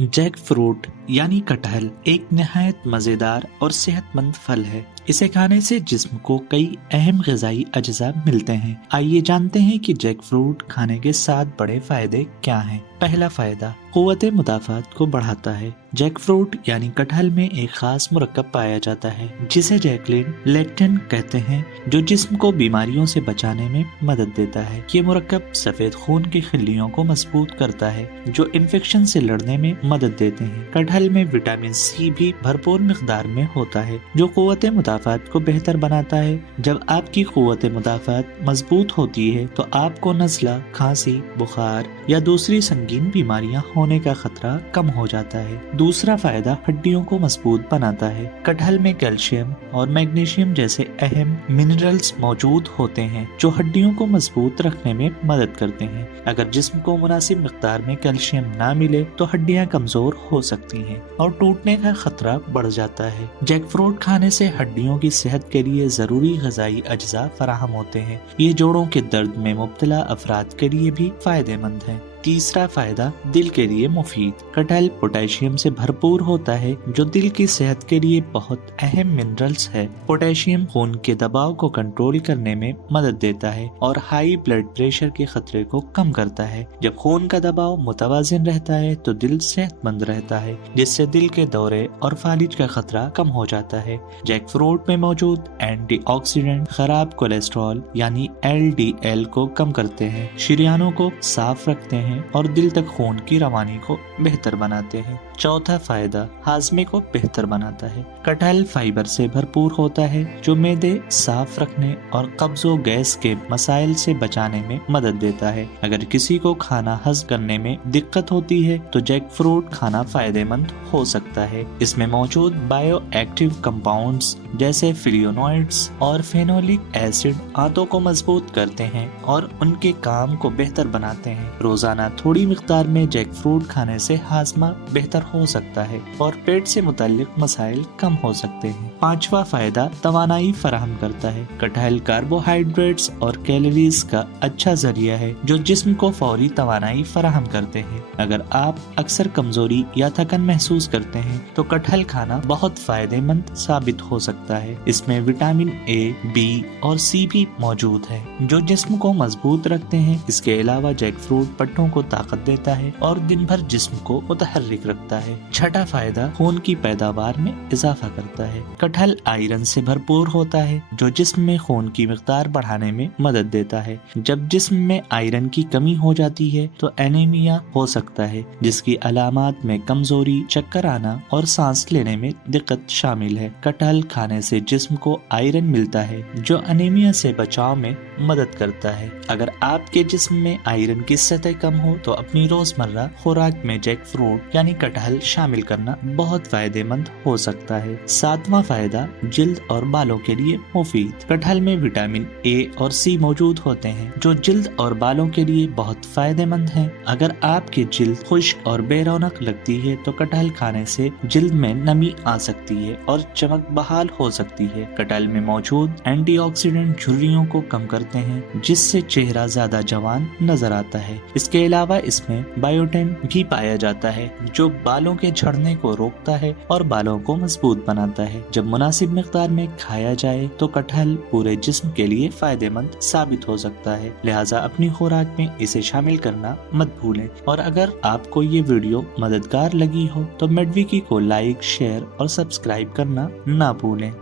Jack fruit यानी कटहल एक निहायत मजेदार और सेहतमंद फल है। इसे खाने से जिस्म को कई अहम ग़िज़ाई अज्जा मिलते हैं। आइए जानते हैं कि जैक फ्रूट खाने के 7 बड़े फायदे क्या हैं। पहला फायदा, क़ुव्वत मुदाफ़ात को बढ़ाता है। जैक फ्रूट यानी कटहल में एक खास मुरक्कब पाया जाता है जिसे जैकलिन लेक्टिन कहते हैं, जो जिस्म को बीमारियों से बचाने में मदद देता है। ये मुरक्कब सफेद खून की खिल्लियों को मजबूत करता है जो इन्फेक्शन से लड़ने में मदद देते हैं। कटहल में विटामिन सी भी भरपूर मिकदार में होता है जो क़ुव्वत मुदाफ़ात को बेहतर बनाता है। जब आपकी क़ुव्वत मुदाफ़ात मजबूत होती है तो आपको नज़ला, खांसी, बुखार या दूसरी संगीन बीमारियां होने का खतरा कम हो जाता है। दूसरा फायदा, हड्डियों को मजबूत बनाता है। कटहल में कैल्शियम और मैग्नीशियम जैसे अहम मिनरल्स मौजूद होते हैं जो हड्डियों को मजबूत रखने में मदद करते हैं। अगर जिस्म को मुनासिब मिकदार में कैल्शियम ना मिले तो हड्डियां कमजोर हो सकती हैं और टूटने का खतरा बढ़ जाता है। जैक फ्रूट खाने से हड्डियों की सेहत के लिए जरूरी ग़िज़ाई अज्जा फराहम होते हैं। ये जोड़ों के दर्द में मुब्तला अफराद के लिए भी फायदेमंद है। तीसरा फायदा, दिल के लिए मुफीद। कटहल पोटेशियम से भरपूर होता है जो दिल की सेहत के लिए बहुत अहम मिनरल्स है। पोटेशियम खून के दबाव को कंट्रोल करने में मदद देता है और हाई ब्लड प्रेशर के खतरे को कम करता है। जब खून का दबाव मुतवाजिन रहता है तो दिल सेहतमंद रहता है, जिससे दिल के दौरे और फालिज का खतरा कम हो जाता है। जैक फ्रूट में मौजूद एंटीऑक्सीडेंट खराब कोलेस्ट्रॉल यानी LDL को कम करते हैं, शरीयानों को साफ रखते हैं और दिल तक खून की रवानी को बेहतर बनाते हैं। चौथा फायदा, हाजमे को बेहतर बनाता है। कटहल फाइबर से भरपूर होता है जो मैदे साफ रखने और कब्ज़ो गैस के मसाइल से बचाने में मदद देता है। अगर किसी को खाना हजम करने में दिक्कत होती है तो जैक फ्रूट खाना फायदेमंद हो सकता है। इसमें मौजूद बायो एक्टिव कंपाउंड्स जैसे फ्लेवोनॉइड्स और फेनोलिक एसिड आंतों को मजबूत करते हैं और उनके काम को बेहतर बनाते हैं। रोजाना थोड़ी मिकदार में जैक फ्रूट खाने से हाजमा बेहतर हो सकता है और पेट से मुताल्लिक मसाइल कम हो सकते हैं। पांचवा फायदा, तवानाई फराहम करता है। कटहल कार्बोहाइड्रेट्स और कैलोरीज का अच्छा जरिया है जो जिस्म को फौरी तवानाई फराहम करते हैं। अगर आप अक्सर कमजोरी या थकन महसूस करते हैं तो कटहल खाना बहुत फायदेमंद साबित हो सकता है। इसमें विटामिन A, B और C भी मौजूद है जो जिस्म को मजबूत रखते हैं। इसके अलावा जैक फ्रूट पट्टों को ताकत देता है और दिन भर जिस्म को मुतहर्रिक रखता है। छठा फायदा, खून की पैदावार में इजाफा करता है। कटहल आयरन से भरपूर होता है जो जिस्म में खून की मिकदार बढ़ाने में मदद देता है। जब जिस्म में आयरन की कमी हो जाती है तो एनीमिया हो सकता है, जिसकी अलामात में कमजोरी, चक्कर आना और सांस लेने में दिक्कत शामिल है। कटहल खाने से जिस्म को आयरन मिलता है जो एनीमिया से बचाव में मदद करता है। अगर आपके जिस्म में आयरन की सतह कम हो तो अपनी रोजमर्रा खुराक में जैक फ्रूट यानी कटहल शामिल करना बहुत फायदेमंद हो सकता है। सातवां फायदा, जिल्द और बालों के लिए मुफीद। कटहल में विटामिन A और C मौजूद होते हैं जो जिल्द और बालों के लिए बहुत फायदेमंद हैं। अगर आपकी जिल्द खुश्क और बेरौनक लगती है तो कटहल खाने से जिल्द में नमी आ सकती है और चमक बहाल हो सकती है। कटहल में मौजूद एंटीऑक्सीडेंट झुर्रियों को कम करते हैं जिससे चेहरा ज्यादा जवान नजर आता है। इसके अलावा इसमें बायोटिन भी पाया जाता है जो बालों के झड़ने को रोकता है और बालों को मजबूत बनाता है। जब मुनासिब मिकदार में खाया जाए तो कटहल पूरे जिस्म के लिए फायदेमंद साबित हो सकता है, लिहाजा अपनी खुराक में इसे शामिल करना मत भूलें। और अगर आपको ये वीडियो मददगार लगी हो तो मेडविकी को लाइक, शेयर और सब्सक्राइब करना ना भूलें।